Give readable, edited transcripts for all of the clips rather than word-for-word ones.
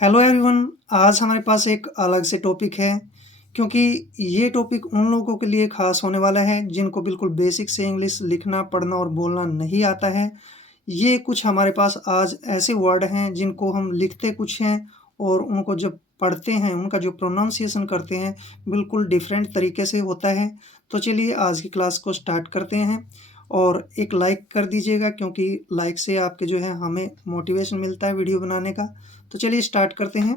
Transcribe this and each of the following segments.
Hello everyone. आज हमारे पास एक अलग से टॉपिक है, क्योंकि ये टॉपिक उन लोगों के लिए ख़ास होने वाला है जिनको बिल्कुल बेसिक से इंग्लिश लिखना, पढ़ना और बोलना नहीं आता है। ये कुछ हमारे पास आज ऐसे वर्ड हैं जिनको हम लिखते कुछ हैं और उनको जब पढ़ते हैं, उनका जो प्रोनाउंसिएशन करते हैं, बिल्कुल डिफरेंट तरीके से होता है। तो चलिए आज की क्लास को स्टार्ट करते हैं और एक लाइक कर दीजिएगा, क्योंकि लाइक से आपके जो है हमें मोटिवेशन मिलता है वीडियो बनाने का। तो चलिए स्टार्ट करते हैं।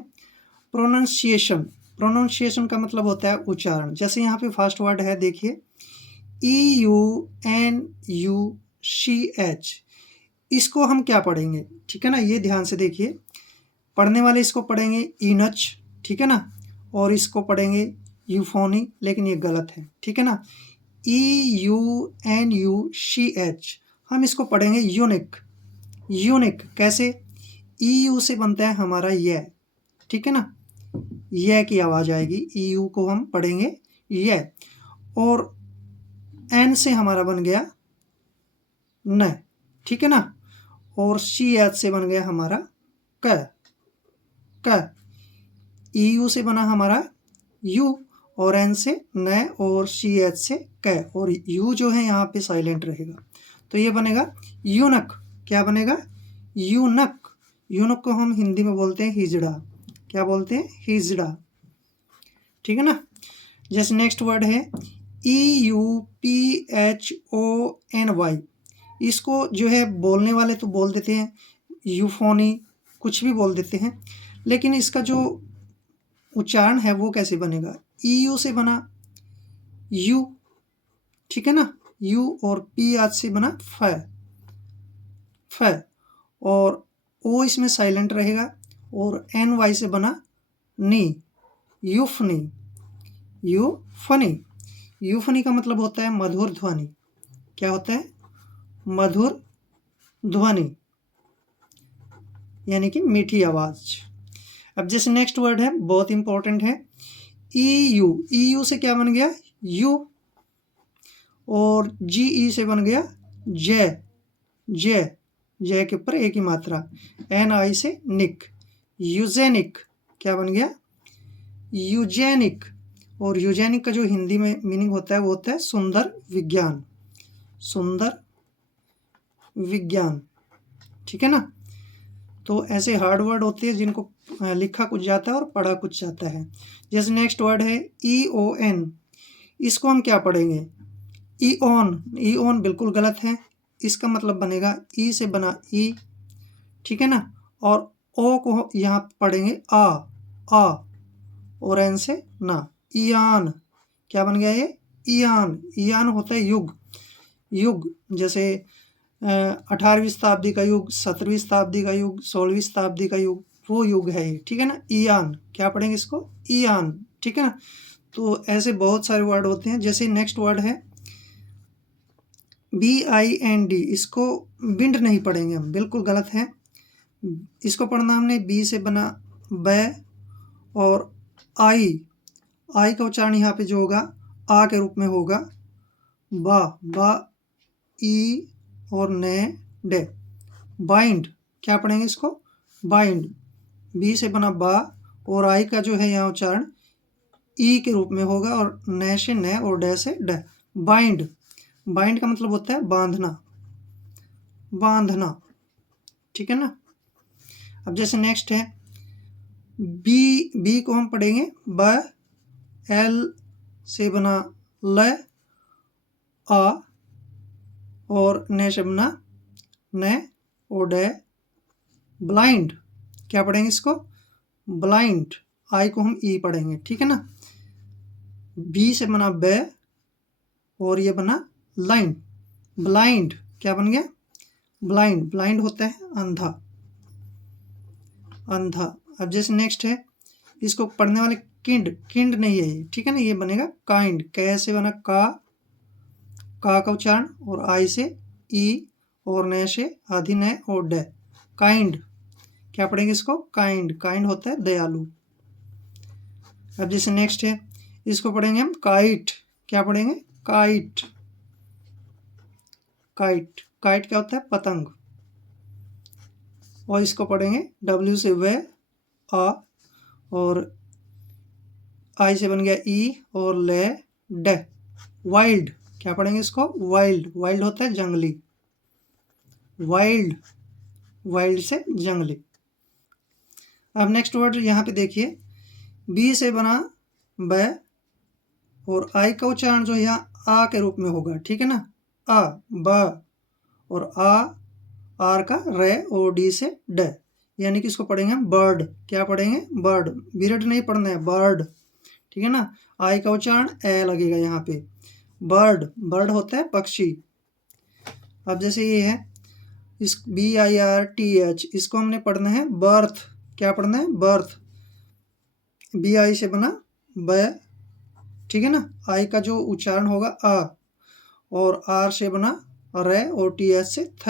प्रोनाउंसिएशन। प्रोनाउंसिएशन का मतलब होता है उच्चारण। जैसे यहाँ पे फर्स्ट वर्ड है, देखिए EUNUCH। इसको हम क्या पढ़ेंगे, ठीक है ना, ये ध्यान से देखिए। पढ़ने वाले इसको पढ़ेंगे इनच, ठीक है ना, और इसको पढ़ेंगे यूफोनी, लेकिन ये गलत है, ठीक है ना। EUNUCH हम इसको पढ़ेंगे यूनिक। यूनिक कैसे? EU से बनता है हमारा य, ठीक है ना, य की आवाज़ आएगी। EU को हम पढ़ेंगे य, और N से हमारा बन गया न, ठीक है ना, और CH से बन गया हमारा क। क EU से बना हमारा U, और N से न, और CH से क, और U जो है यहाँ पे साइलेंट रहेगा। तो ये बनेगा यूनक। क्या बनेगा? यूनक। यूनक को हम हिंदी में बोलते हैं हिजड़ा। क्या बोलते हैं? हिजड़ा, ठीक है ना। जैसे नेक्स्ट वर्ड है EUPHONY। इसको जो है बोलने वाले तो बोल देते हैं यूफोनी, कुछ भी बोल देते हैं, लेकिन इसका जो उच्चारण है वो कैसे बनेगा? EU से बना यू, ठीक है ना, यू, और P आज से बना फ, और O इसमें साइलेंट रहेगा, और NY से बना नी, यूफनी। यूफनी। यूफनी का मतलब होता है मधुर ध्वनि। क्या होता है? मधुर ध्वनि, यानी कि मीठी आवाज। अब जैसे नेक्स्ट वर्ड है, बहुत इंपॉर्टेंट है, EU। EU से क्या बन गया? यू, और GE से बन गया जय। जय, जय के ऊपर एक ही मात्रा। NI से निक, यूजेनिक। क्या बन गया? यूजेनिक। और यूजेनिक का जो हिंदी में मीनिंग होता है वो होता है सुंदर विज्ञान। सुंदर विज्ञान, ठीक है ना। तो ऐसे हार्ड वर्ड होते हैं जिनको लिखा कुछ जाता है और पढ़ा कुछ जाता है। जैसे नेक्स्ट वर्ड है EON। इसको हम क्या पढ़ेंगे? ईओन। ईओन बिल्कुल गलत है। इसका मतलब बनेगा ई से बना ई, ठीक है ना, और ओ को यहाँ पढ़ेंगे आ, और एन से ना, ईयान। क्या बन गया ये? ईयान। ईयान होता है युग। युग जैसे 18वीं शताब्दी का युग, 17वीं शताब्दी का युग, 16वीं शताब्दी का युग, वो युग है ये, ठीक है ना। ईयान। क्या पढ़ेंगे इसको? ईयान, ठीक है ना। तो ऐसे बहुत सारे वर्ड होते हैं। जैसे नेक्स्ट वर्ड है BIND। इसको बिंड नहीं पढ़ेंगे हम, बिल्कुल गलत है। इसको पढ़ना हमने बी से बना बै, और आई का उच्चारण यहाँ पे जो होगा आ के रूप में होगा बा, ई और ने डे। बाइंड। क्या पढ़ेंगे इसको? बाइंड। बी से बना बा, और आई का जो है यहाँ उच्चारण ई के रूप में होगा, और न से न और डे से ड। बाइंड। बाइंड का मतलब होता है बांधना, बांधना, ठीक है ना। अब जैसे नेक्स्ट है बी को हम पढ़ेंगे ब, एल से बना ल, आ, और न से बना न और डे। ब्लाइंड। क्या पढ़ेंगे इसको? ब्लाइंड। आई को हम ई पढ़ेंगे, ठीक है ना। बी से बना बे, और ये बना लाइन, ब्लाइंड। क्या बन गया? ब्लाइंड। ब्लाइंड होता है अंधा, अंधा। अब जैसे नेक्स्ट है, इसको पढ़ने वाले किंड, किंड नहीं है ये, ठीक है ना, ये बनेगा काइंड। कैसे बना का उच्चारण, और आई से ई, और न से आधी न और ड। काइंड। क्या पढ़ेंगे इसको? काइंड। काइंड होता है दयालु। अब जैसे नेक्स्ट है, इसको पढ़ेंगे हम काइट। क्या पढ़ेंगे? काइट। काइट। क्या होता है? पतंग। और इसको पढ़ेंगे W से वे, आ, और आई से बन गया ई, और ले ड, वाइल्ड। क्या पढ़ेंगे इसको? वाइल्ड। वाइल्ड होता है जंगली, वाइल्ड, वाइल्ड से जंगली। अब नेक्स्ट वर्ड यहाँ पे देखिए, बी से बना ब, और आई का उच्चारण जो है यहाँ आ के रूप में होगा, ठीक है ना, आ, ब, और आ, आर का रे, और डी से ड, यानी कि इसको पढ़ेंगे हम बर्ड। क्या पढ़ेंगे? बर्ड। बिरड नहीं पढ़ना है, बर्ड, ठीक है ना। आई का उच्चारण ए लगेगा यहाँ पे, बर्ड। बर्ड होता है पक्षी। अब जैसे ये है, इस BIRTH, इसको हमने पढ़ना है बर्थ। क्या पढ़ना है? बर्थ। BI से बना ब, ठीक है ना, आई का जो उच्चारण होगा आ, और आर से बना रे, और TH से थ,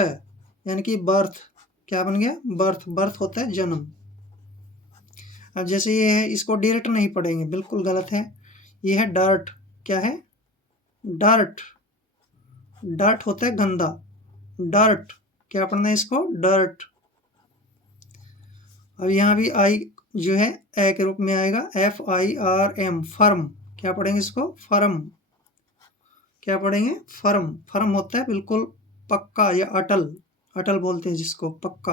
यानी कि बर्थ। क्या बन गया? बर्थ। बर्थ होता है जन्म। अब जैसे ये है, इसको डायरेक्ट नहीं पढ़ेंगे, बिल्कुल गलत है। ये है डर्ट। क्या है? डर्ट। डर्ट होता है गंदा, डर्ट। क्या पढ़ना है इसको? डर्ट। अब यहाँ भी आई जो है ए के रूप में आएगा, FIRM, फर्म। क्या पढ़ेंगे इसको? फर्म। क्या पढ़ेंगे? फर्म। फर्म होता है बिल्कुल पक्का, या अटल। अटल बोलते हैं जिसको, पक्का।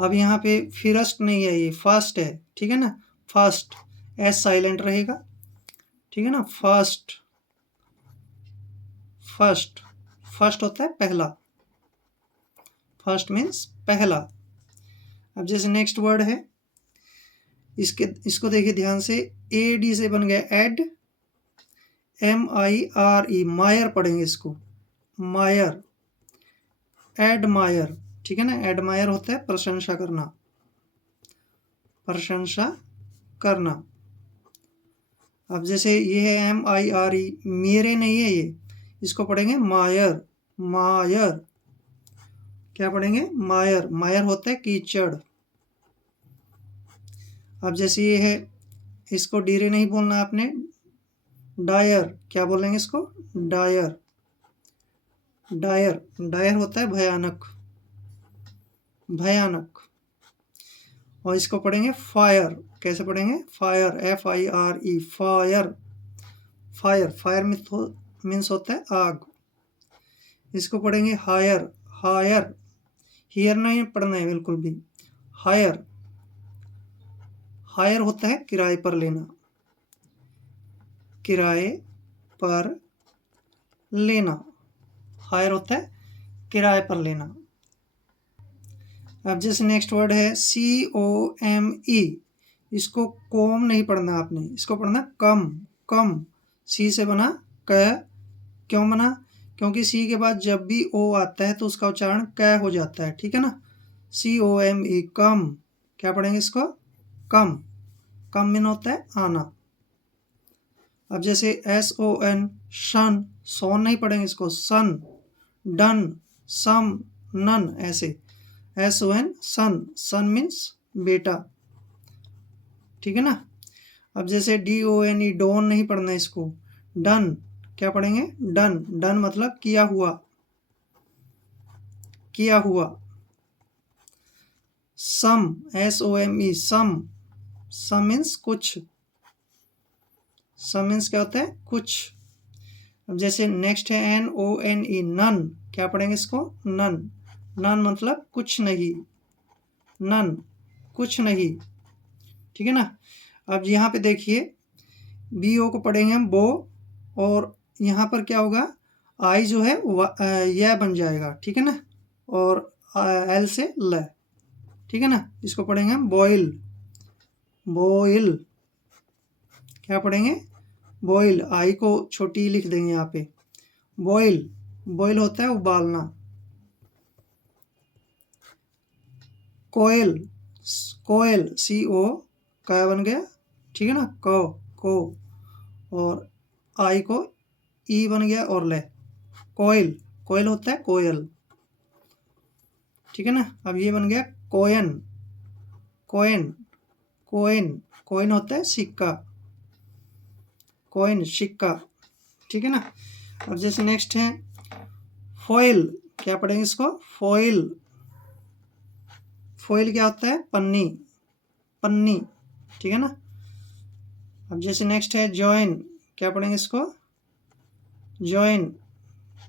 अब यहाँ पे फिरस्ट नहीं है, ये फास्ट है, ठीक है ना। फास्ट, एस साइलेंट रहेगा, ठीक है ना। Fast, first. फर्स्ट होता है पहला, फर्स्ट मीन्स पहला। अब जैसे नेक्स्ट वर्ड है, इसको देखिए ध्यान से, AD से बन गया एड, MIRE, मायर पढ़ेंगे इसको, मायर, एडमायर, ठीक है ना। एडमायर होता है प्रशंसा करना, प्रशंसा करना। अब जैसे ये है MIRE, मेरे नहीं है ये, इसको पढ़ेंगे मायर, मायर। क्या पढ़ेंगे? मायर। मायर होता है कीचड़। अब जैसे ये है, इसको डीरे नहीं बोलना आपने, डायर। क्या बोलेंगे इसको? डायर। डायर। डायर होता है भयानक, भयानक। और इसको पढ़ेंगे फायर। कैसे पढ़ेंगे? Fire, FIRE, fire. Fire. Fire means होता है आग। इसको पढ़ेंगे हायर, हायर। हियर नहीं पढ़ना है बिल्कुल भी, हायर। हायर होता है किराए पर लेना, किराए पर लेना। हायर होता है किराए पर लेना। अब जैसे नेक्स्ट वर्ड है COME, इसको कोम नहीं पढ़ना आपने, इसको पढ़ना कम, कम। सी से बना क। क्यों बना? क्योंकि सी के बाद जब भी ओ आता है तो उसका उच्चारण क हो जाता है, ठीक है ना। COME, कम। क्या पढ़ेंगे इसको? कम। कम मीन होता है आना। अब जैसे SON, शन, सोन नहीं पढ़ेंगे इसको, सन। डन, सम, नन, ऐसे। SON, सन। सन मीन्स बेटा, ठीक है ना। अब जैसे DONE, डोन नहीं पढ़ना इसको, डन। क्या पढ़ेंगे? डन। डन मतलब किया हुआ, किया हुआ। सम, SOME, सम। सम मीन्स कुछ, सम मीन्स क्या होता है? कुछ। अब जैसे नेक्स्ट है NONE, नन। क्या पढ़ेंगे इसको? नन। नन मतलब कुछ नहीं, नन, कुछ नहीं, ठीक है ना। अब यहाँ पे देखिए, BO को पढ़ेंगे हम बो, और यहाँ पर क्या होगा? आई जो है यह बन जाएगा, ठीक है ना, और L से ल, ठीक है ना। इसको पढ़ेंगे हम बॉयल, बॉयल। क्या पढ़ेंगे? बॉयल। आई को छोटी लिख देंगे यहाँ पे, बॉयल। बॉयल होता है उबालना। कोयल, कोयल, CO, क्या बन गया, ठीक है ना, को, और आई को ई बन गया, और ले, कोयल। कोयल होता है कोयल, ठीक है ना। अब ये बन गया कोयन, कोयन, कोइन। कोइन होता है सिक्का, कोइन, सिक्का, ठीक है ना। अब जैसे नेक्स्ट है फॉइल। क्या पढ़ेंगे इसको? फॉइल। फॉइल क्या होता है? पन्नी, पन्नी, ठीक है ना। अब जैसे नेक्स्ट है जॉइन, क्या पढ़ेंगे इसको, जॉइन,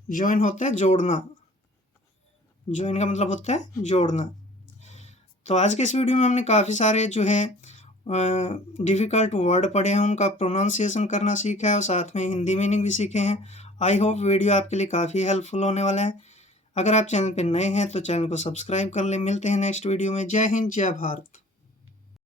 जॉइन होता है जोड़ना, जॉइन का मतलब होता है जोड़ना। तो आज के इस वीडियो में हमने काफ़ी सारे जो है डिफ़िकल्ट वर्ड पढ़े हैं, उनका प्रोनाउंसिएशन करना सीखा है और साथ में हिंदी मीनिंग भी सीखे हैं। आई होप वीडियो आपके लिए काफ़ी हेल्पफुल होने वाला है। अगर आप चैनल पर नए हैं तो चैनल को सब्सक्राइब कर लें। मिलते हैं नेक्स्ट वीडियो में। जय हिंद, जय भारत।